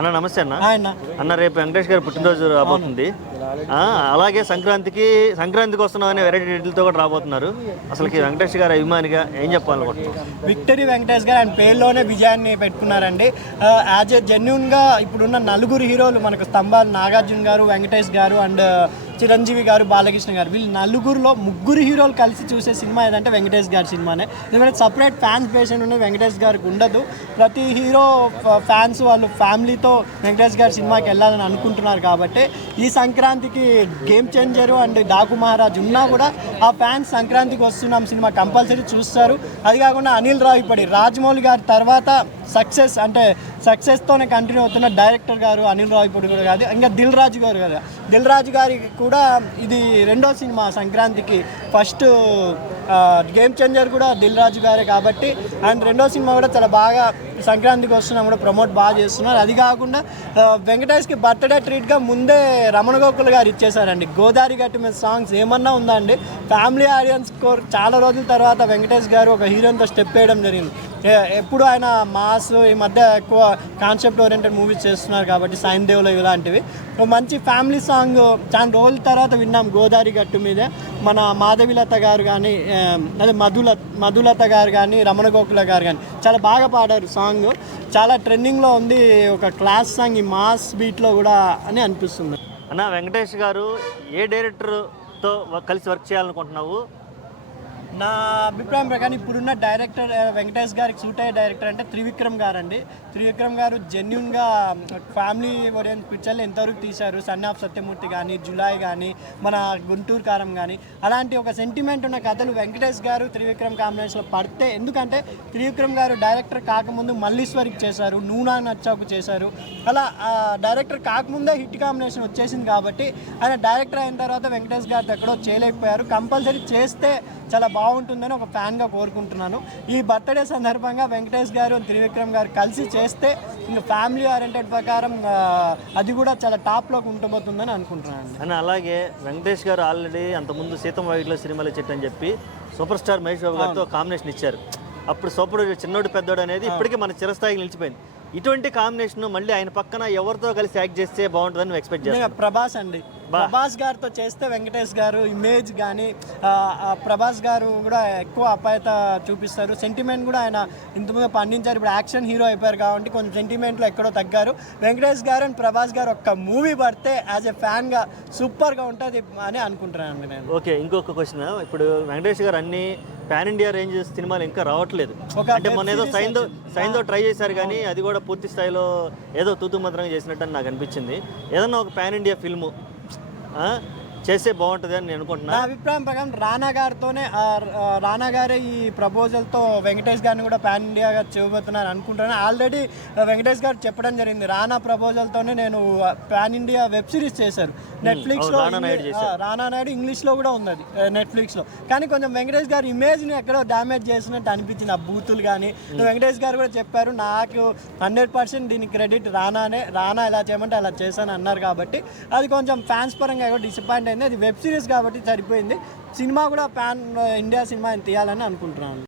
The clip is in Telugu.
అన్న నమస్తే అన్న. అన్న అన్న రేపు వెంకటేష్ గారి పుట్టినరోజు రాబోతుంది. అలాగే సంక్రాంతికి వస్తున్న వెరైటీ డీటెయిల్తో కూడా రాబోతున్నారు. అసలుకి వెంకటేష్ గారి అభిమానిగా ఏం చెప్పాలనుకుంటున్నారు? విక్టరీ వెంకటేష్ గారు ఆయన పేరులోనే విజయాన్ని పెట్టుకున్నారండి. యాజ్ ఏ జెన్యున్గా ఇప్పుడున్న నలుగురు హీరోలు మనకు స్తంభాలు నాగార్జున గారు, వెంకటేష్ గారు అండ్ చిరంజీవి గారు, బాలకృష్ణ గారు, వీళ్ళు నలుగురులో ముగ్గురు హీరోలు కలిసి చూసే సినిమా ఏదంటే వెంకటేష్ గారి సినిమానే. ఎందుకంటే సపరేట్ ఫ్యాన్స్ పేషెంట్ ఉన్నది వెంకటేష్ గారికి ఉండదు. ప్రతి హీరో ఫ్యాన్స్ వాళ్ళు ఫ్యామిలీతో వెంకటేష్ గారి సినిమాకి వెళ్ళాలని అనుకుంటున్నారు. కాబట్టి ఈ సంక్రాంతికి game changer and Daaku Maharaj ఉన్నా కూడా ఆ ఫ్యాన్స్ సంక్రాంతికి వస్తున్నాం సినిమా కంపల్సరీ చూస్తారు. అది కాకుండా అనిల్ రావిపూడి, రాజమౌళి గారి తర్వాత సక్సెస్తోనే కంటిన్యూ అవుతున్న డైరెక్టర్ గారు అనిల్ రావిపూడి కూడా కాదు, ఇంకా దిల్ రాజు గారికి కూడా ఇది రెండో సినిమా సంక్రాంతికి. ఫస్ట్ గేమ్ చేంజర్ కూడా దిల్ రాజు గారే కాబట్టి అండ్ రెండో సినిమా కూడా చాలా బాగా సంక్రాంతికి వస్తున్నాం కూడా ప్రమోట్ బాగా చేస్తున్నారు. అది కాకుండా వెంకటేష్కి బర్త్డే ట్రీట్గా ముందే రమణ గోకుల్ గారు ఇచ్చేసారండి. గోదావరి గట్టి మీద సాంగ్స్ ఏమన్నా ఉందా అండి? ఫ్యామిలీ ఆడియన్స్ చాలా రోజుల తర్వాత వెంకటేష్ గారు ఒక హీరోయిన్తో స్టెప్ వేయడం జరిగింది. ఎప్పుడు ఆయన మాస్ ఈ మధ్య ఎక్కువ కాన్సెప్ట్ ఓరియంటెడ్ మూవీస్ చేస్తున్నారు కాబట్టి సైన్ దేవులు ఇలాంటివి ఒక మంచి ఫ్యామిలీ సాంగ్ చాలా రోజుల తర్వాత విన్నాం. గోదావరి గట్టు మీదే మన మాధవిలత గారు కానీ అదే మధులత గారు కానీ రమణ గోకుల గారు కానీ చాలా బాగా పాడారు. సాంగ్ చాలా ట్రెండింగ్లో ఉంది. ఒక క్లాస్ సాంగ్ ఈ మాస్ బీట్లో కూడా అని అనిపిస్తుంది. అన్న వెంకటేష్ గారు ఏ డైరెక్టర్తో కలిసి వర్క్ చేయాలనుకుంటున్నావు? నా అభిప్రాయం ప్రకారం ఇప్పుడున్న డైరెక్టర్ వెంకటేష్ గారికి సూట్ అయ్యే డైరెక్టర్ అంటే త్రివిక్రమ్ గారు అండి. త్రివిక్రమ్ గారు జెన్యున్గా ఫ్యామిలీ ఓరియంట్ పిక్చర్లు ఎంతవరకు తీశారు. సన్ ఆఫ్ సత్యమూర్తి కానీ, జులాయ్ కానీ, మన గుంటూరు కారం కానీ, అలాంటి ఒక సెంటిమెంట్ ఉన్న కథలు వెంకటేష్ గారు త్రివిక్రమ్ కాంబినేషన్లో పడితే, ఎందుకంటే త్రివిక్రమ్ గారు డైరెక్టర్ కాకముందు మల్లీశ్వరికి చేశారు, నూనా నచ్చాకు చేశారు. అలా డైరెక్టర్ కాకముందే హిట్ కాంబినేషన్ వచ్చేసింది కాబట్టి ఆయన డైరెక్టర్ అయిన తర్వాత వెంకటేష్ గారితో ఎక్కడో చేయలేకపోయారు. కంపల్సరీ చేస్తే చాలా బాగుంటుందని ఒక ఫ్యాన్గా కోరుకుంటున్నాను. ఈ బర్త్డే సందర్భంగా వెంకటేష్ గారు త్రివిక్రమ్ గారు కలిసి చేస్తే ఇంకా ఫ్యామిలీ ఓరియంటెడ్ ప్రకారం అది కూడా చాలా టాప్లోకి ఉండబోతుందని అనుకుంటున్నాను. అని అలాగే వెంకటేష్ గారు ఆల్రెడీ అంతకుముందు సీతం వైట్లో సినిమాలు ఇచ్చేటని చెప్పి సూపర్ స్టార్ మహేష్ బాబు గారితో కాంబినేషన్ ఇచ్చారు. అప్పుడు సూపర్ చిన్నోడు పెద్దోడు అనేది ఇప్పటికీ మన చిరస్థాయికి నిలిచిపోయింది. ఇటువంటి కాంబినేషన్ మళ్ళీ ఆయన పక్కన ఎవరితో కలిసి యాక్ట్ చేస్తే బాగుంటుందని ఎక్స్పెక్ట్ చేస్తాను. ప్రభాస్ అండి. ప్రభాస్ గారితో చేస్తే వెంకటేష్ గారు ఇమేజ్ కానీ ప్రభాస్ గారు కూడా ఎక్కువ అపాయత చూపిస్తారు. సెంటిమెంట్ కూడా ఆయన ఇంతకుముందు పండించారు. ఇప్పుడు యాక్షన్ హీరో అయిపోయారు కాబట్టి కొంచెం సెంటిమెంట్లో ఎక్కడో తగ్గారు. వెంకటేష్ గారు అండ్ ప్రభాస్ గారు ఒక్క మూవీ పడితే యాజ్ ఎ ఫ్యాన్గా సూపర్గా ఉంటుంది అని అనుకుంటున్నాను నేను. ఓకే, ఇంకొక క్వశ్చన్. ఇప్పుడు వెంకటేష్ గారు అన్ని పాన్ ఇండియా రేంజ్ సినిమాలు ఇంకా రావట్లేదు. అంటే మొన్న ఏదో సైన్తో ట్రై చేశారు కానీ అది కూడా పూర్తి స్థాయిలో ఏదో తూతు మంత్రంగా చేసినట్టు అని నాకు అనిపించింది. ఏదన్నా ఒక పాన్ ఇండియా ఫిల్ము చేస్తే బాగుంటుంది అని నేను అనుకుంటున్నాను. నా అభిప్రాయం ప్రకారం రానా గారే ఈ ప్రపోజల్తో వెంకటేష్ గారిని కూడా పాన్ ఇండియాగా చేయబోతున్నారు అనుకుంటున్నాను. ఆల్రెడీ వెంకటేష్ గారు చెప్పడం జరిగింది. రానా ప్రపోజల్తోనే నేను పాన్ ఇండియా వెబ్ సిరీస్ చేశారు నెట్ఫ్లిక్స్లో. రానా నాయుడు ఇంగ్లీష్లో కూడా ఉన్నది నెట్ఫ్లిక్స్లో. కానీ కొంచెం వెంకటేష్ గారి ఇమేజ్ని ఎక్కడో డ్యామేజ్ చేసినట్టు అనిపించింది ఆ బూతులు కానీ. వెంకటేష్ గారు కూడా చెప్పారు నాకు 100% దీనికి క్రెడిట్ రానా ఎలా చేయమంటే అలా చేశాను అన్నారు. కాబట్టి అది కొంచెం ఫ్యాన్స్ పరంగా కూడా డిసప్పాయింట్ అయింది. అది వెబ్ సిరీస్ కాబట్టి సరిపోయింది. సినిమా కూడా పాన్ ఇండియా సినిమా తీయాలని అనుకుంటున్నాను.